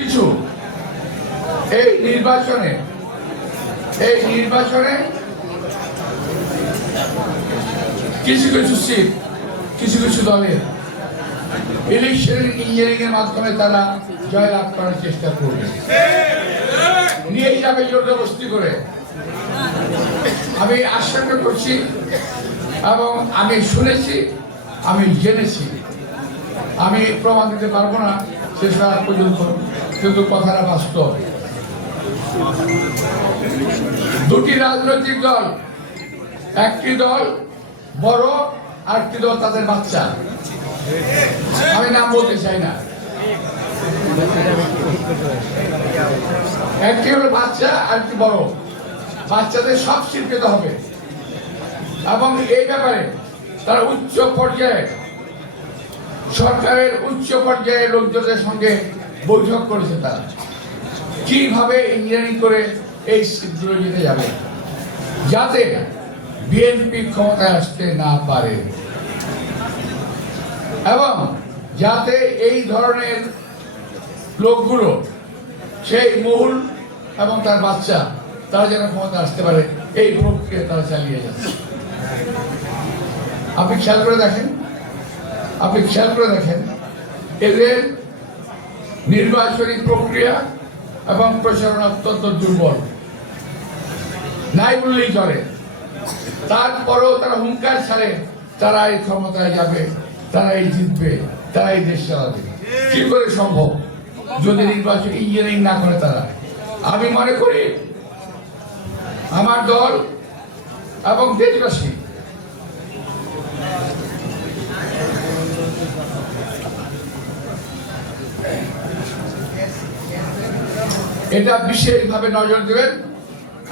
কিছু? এই নির্বাচনে এই নির্বাচনে কিছু কিছু সিট, কিছু কিছু দলের ইলেকশন ইঞ্জিনিয়ারিং এর মাধ্যমে তারা জয়লাভ করার চেষ্টা করবে। নিয়ে যাবে জোরদস্তি করে। আমি আশঙ্কা করছি এবং আমি শুনেছি, আমি জেনেছি। আমি প্রমাণ দিতে পারব না, শেষ পর্যন্ত। কিন্তু কথাটা বাস্তব। দুটি রাজনৈতিক দল, একটি দল বড়, আরেকটি দল তাদের বাচ্চা। আমি নাম বলতে চাই না। একটি হলো বাচ্চা, আরেকটি বড়। বাচ্চাদের সব স্বীকৃত হবে। এবং এই ব্যাপারে তারা উচ্চ পর্যায়ে, সরকারের উচ্চ পর্যায়ে লোকজনের সঙ্গে বৈঠক করেছে তারা। কীভাবে ইঞ্জিনিয়ারিং করে এই সিটগুলো যেতে যাবে? যাতে বিএনপি ক্ষমতায় আসতে না পারে। এবং যাতে এই ধরনের লোকগুলো, সেই মহুল এবং তার বাচ্চা, তারা যেন ক্ষমতা আসতে পারে, এই প্রক্রিয়া তারা চালিয়ে যাচ্ছে। আপনি খেয়াল করে দেখেন? আপনি খেয়াল করে দেখেন? এদের নির্বাচনী প্রক্রিয়া এবং প্রচারণা অত্যন্ত দুর্বল। নাই বললেই চলে তারপরেও তারা হুঙ্কার ছাড়ে, তারা এই ক্ষমতায় যাবে, তারা এই জিতবে, তারা এই দেশ চালাবে। কি করে সম্ভব? যদি নির্বাচন ইঞ্জিনিয়ারিং না করে তারা। আমি মনে করি, আমার দল এবং দেশবাসী এটা বিশেষভাবে নজর দেবেন।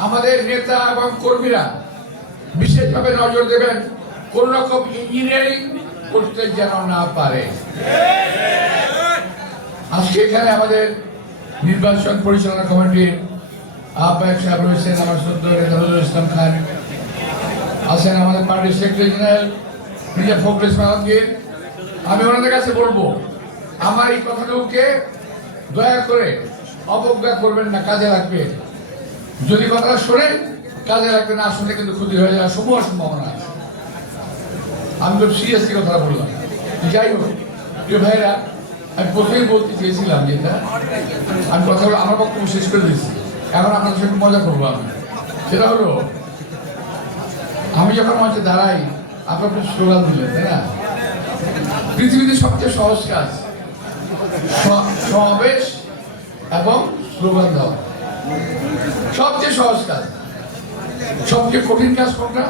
আমাদের নেতা এবং কর্মীরা বিশেষভাবে নজর দেবেন কোন রকম ইঞ্জিনিয়ারিং করতে যেন না পারে। আজকে এখানে আমাদের নির্বাচন পরিচালনা কমিটির আহ্বায়ক সাহেব রয়েছেন, আমার সদ্য নেতা নজরুল ইসলাম খান। আছেন আমাদের পার্টির সেক্রেটারি জেনারেল মির্জা ফখরুল ইসলাম আলমগীর। আমি ওনাদের কাছে বলব, আমার এই কথাটুকুকে দয়া করে অবজ্ঞা করবেন না, কাজে রাখবে যদি কথাটা শোনেন কাজে রাখবে না শুনে কিন্তু ক্ষতি হয়ে যাওয়ার সমূহ সম্ভাবনা আছে। আমি খুব সিরিয়াসলি কথাটা বললাম। যাই হোক, প্রিয় ভাইরা আমি প্রথমেই বলতে চেয়েছিলাম যেটা আমি কথা আমার বক্তব্য শেষ করে দিয়েছি। এখন আপনাদের সঙ্গে মজা করব আমি। সেটা হলো, আমি যখন মঞ্চে দাঁড়াই আপনার স্লোগান দিলেন, তাই না? পৃথিবীতে সবচেয়ে সহজ কাজ সমাবেশ এবং প্রবন্ধ। সবচেয়ে সহজ কাজ। সবচেয়ে কঠিন কাজ কোনটা?